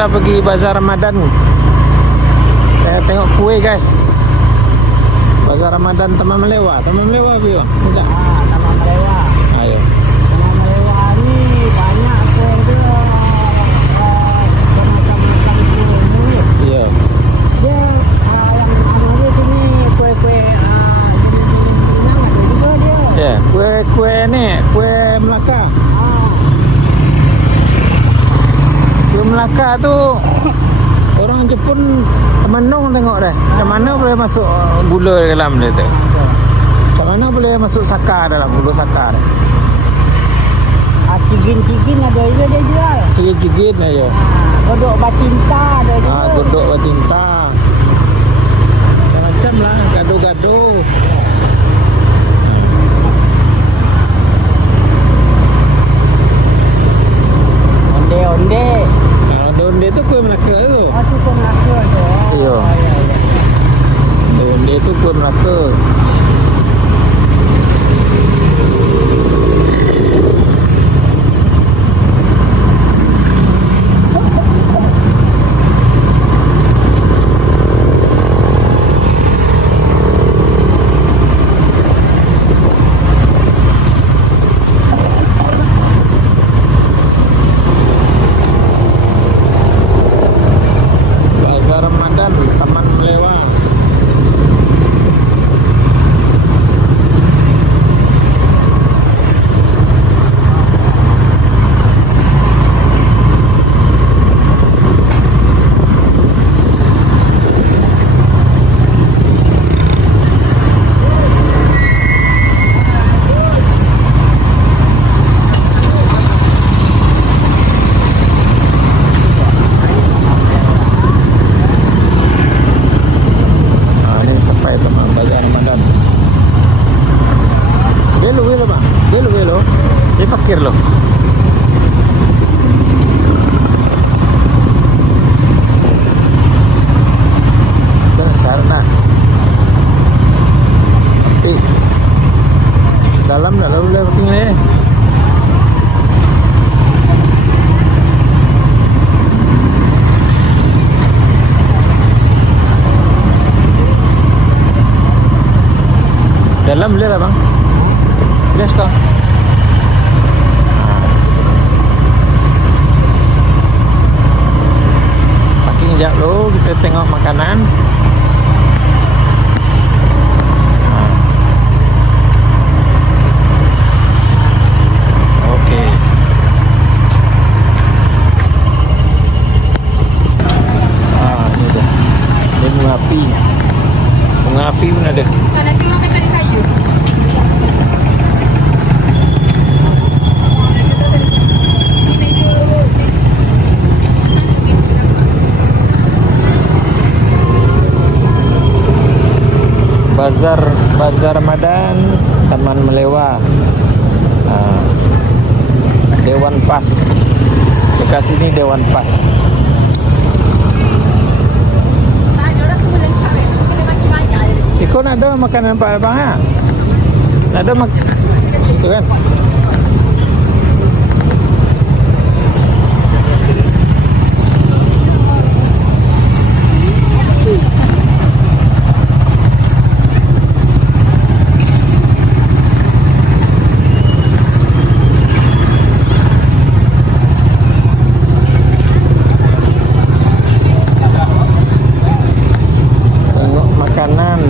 kita pergi Bazar Ramadan. Saya tengok kuih guys. Bazar Ramadan Taman Melewa. Taman Melewa view. Sekejap. Taman Melewa. Ayo. Taman Melewa ni banyak kuih dia. Macam-macam kuih ni. Ya. Dia yang ada sini kuih-kuih ada juga dia. Ya, kuih ni, kuih Melaka. Kuih Melaka tu orang Jepun termenung tengok dah. Macam mana boleh masuk gula dalam dia tu? Macam mana boleh masuk saka dalam gula saka dah? Cigin-cigin ada juga dia jual. Cigit-cigit ni je. Godok batinta ada juga. Godok batinta. Macam-macam lah, gado-gado. Onde-onde. Onde tu kuih Melaka tu. Tu kuih Melaka tu. Ya. Onde tu kuih Melaka. Taman Melewa. Velo. Dia parkir loh. Besar nah. Nanti dalam dah lalu parking ni. Dalam boleh lah bang. Let's go. Parking sekejap dulu, kita tengok makanan. Okey. Ini dah. Ini bunga api. Bunga api pun ada. Nanti makan tadi sayur. Bazar Ramadan Taman Melewa. Dewan Pas. Dekat sini Dewan Pas. Kau nak ada makanan Pak Abang ha? Nak ada itu kan?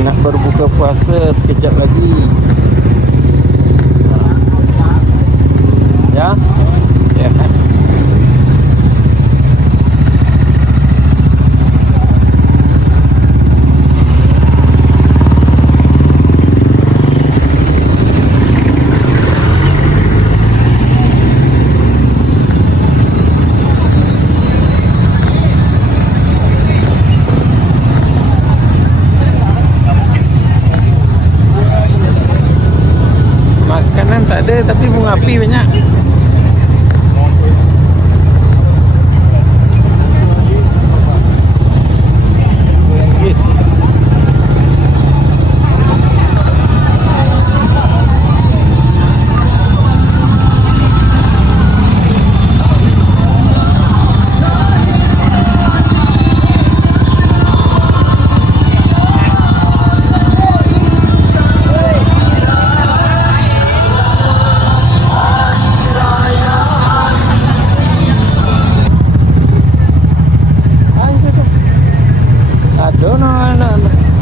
Nak berbuka puasa sekejap lagi. Ya? Ya kan? Makanan tak ada tapi bunga api banyak.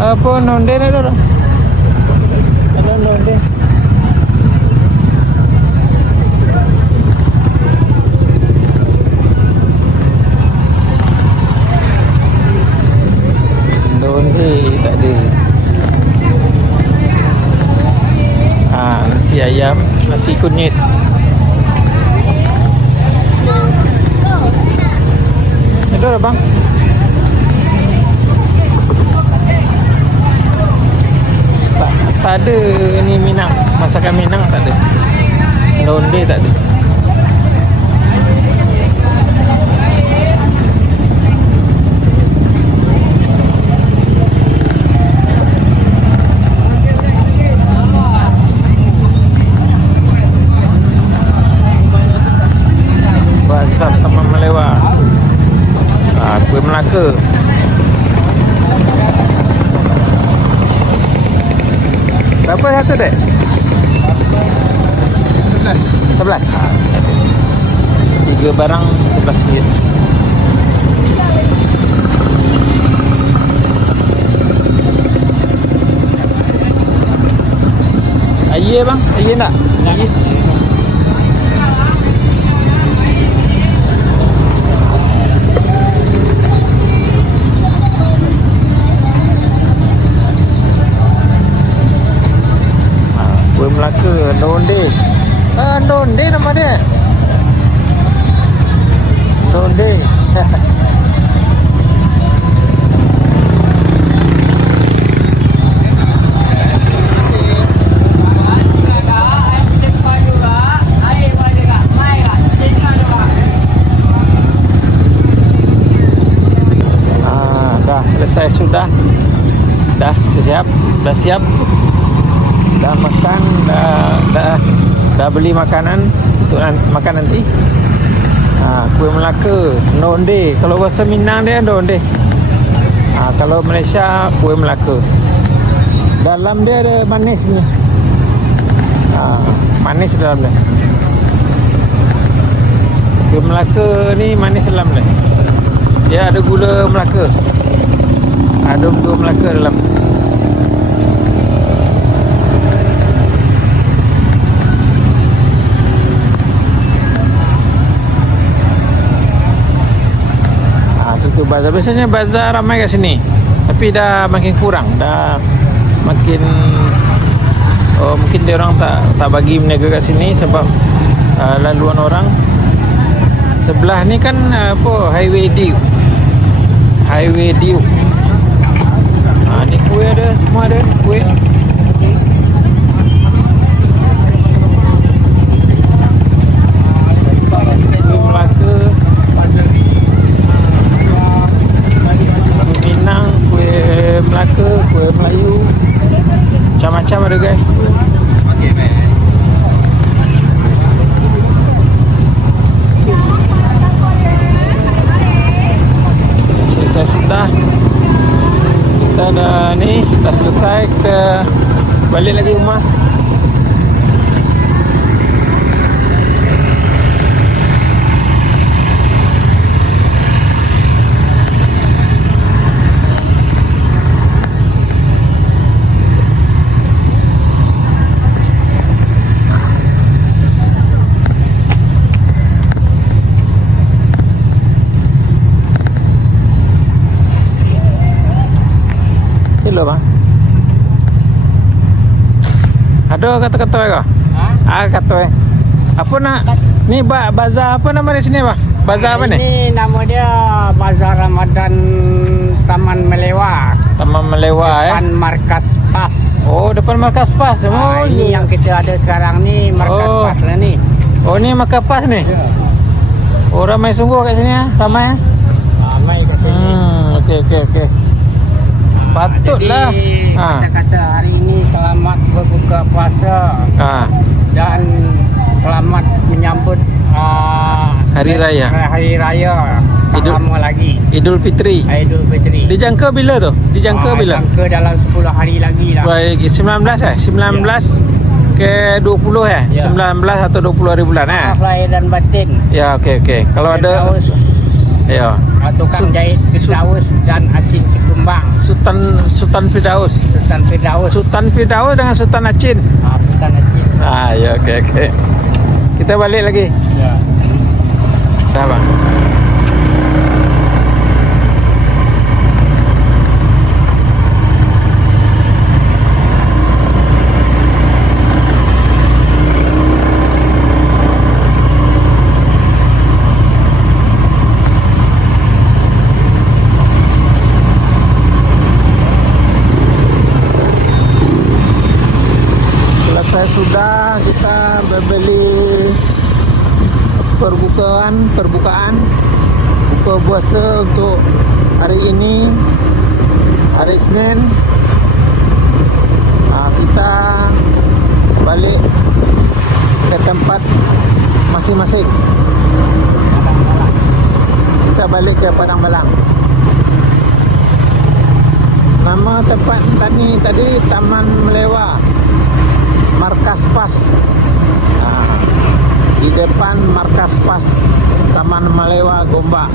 Apa nonde ni tu? Ada nonde. Nonde tak ada. Nasi ayam, nasi kunyit. Itu dah bang. Tak ada ni Minang. Masakan Minang tak ada. Londe tak ada. Pasar Taman Melewa. Kuih Melaka. Berapa satu dek? 11. 3 barang 11 ringgit. Air bang? Air tak? Air. Kuih Melaka, Ndonde. Ndonde nama dia. Ndonde. Dah selesai sudah. Dah siap, dah siap. Dah makan, dah beli makanan untuk makan nanti. Kuih Melaka, Ndonde. Kalau bahasa Minang dia Ndonde. Kalau Malaysia Kuih Melaka. Dalam dia ada manis ni. Manis dalam dia. Kuih Melaka ni manis dalam dia. Dia ada gula Melaka. Ada gula Melaka dalam. Situ bazar. Biasanya bazar ramai kat sini. Tapi dah makin kurang. Dah makin mungkin dia orang tak bagi berniaga kat sini sebab laluan orang. Sebelah ni kan Highway Diu. Highway Diu. Ni kuih ada, semua ada kuih. Melaka, kuih Melayu, macam-macam ada guys. Selesai sudah. Kita dah ni, dah selesai. Kita balik lagi rumah. Bang. Ada kata-kata ke? Kata apa nak? Ni bazar apa nama di sini, Bang? Bazar apa ni? Ini nama dia Bazar Ramadan Taman Melewa. Taman Melewa depan markas PAS. Oh, depan markas PAS. Ini yang kita ada sekarang ni markas PAS lah ni. Oh, ni markas PAS ni? Oh, ramai sungguh kat sini ramai Ramai kat sini. Okey. Patutlah. Kita kata hari ini selamat berbuka puasa. Dan selamat menyambut Hari Raya. Tak lama lagi. Idul Fitri. Dijangka bila tu? Dijangka bila? Dijangka dalam 10 hari lagi lah. Baik, 19 ke 20 Ya. 19 atau 20 hari bulan Maaf lahir dan batin. Ya, okey. Kalau ada Ya. Tukang jahit Firdaus dan Acin Sikumbang. Sultan Firdaus. Sultan Firdaus. Sultan Firdaus dengan Sultan Acin. Sultan Acin. Ya, oke. Kita balik lagi. Ya. Dah, Bang. Selesai sudah kita membeli perbukaan buka puasa untuk hari ini, hari Senin. Kita balik ke tempat masing-masing. Kita balik ke Padang Balang. Nama tempat tadi Taman Melewa, Markas Pas. Di depan Markas Pas Taman Melewa Gombak,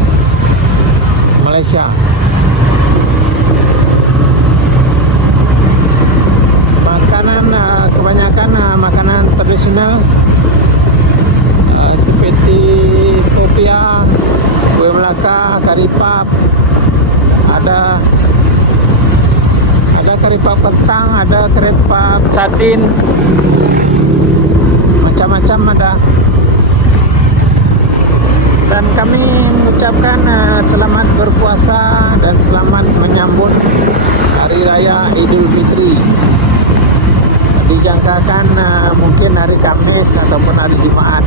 Malaysia. Makanan kebanyakan makanan tradisional seperti popia, kue Melaka, kari pap. Ada kari pap kentang, ada kari pap sardin, macam-macam ada. Dan kami mengucapkan selamat berpuasa dan selamat menyambut Hari Raya Idul Fitri. Dijangkakan mungkin hari Kamis ataupun hari Jumaat.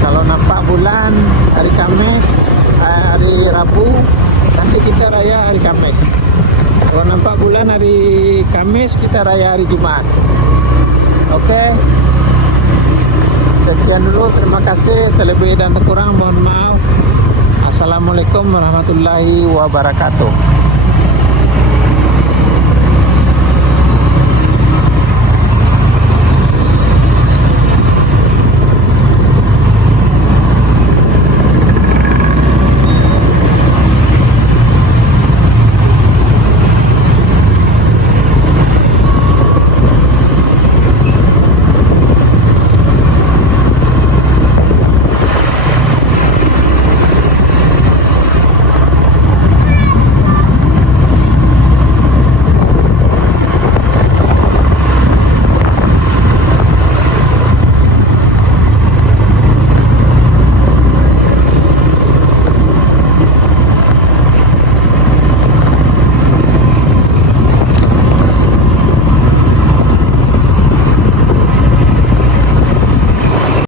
Kalau nampak bulan hari Kamis, hari Rabu, nanti kita raya hari Kamis. Kalau nampak bulan hari Kamis, kita raya hari Jumaat. Oke. Sekian dulu, terima kasih. Terlebih dan terkurang mohon maaf. Assalamualaikum warahmatullahi wabarakatuh.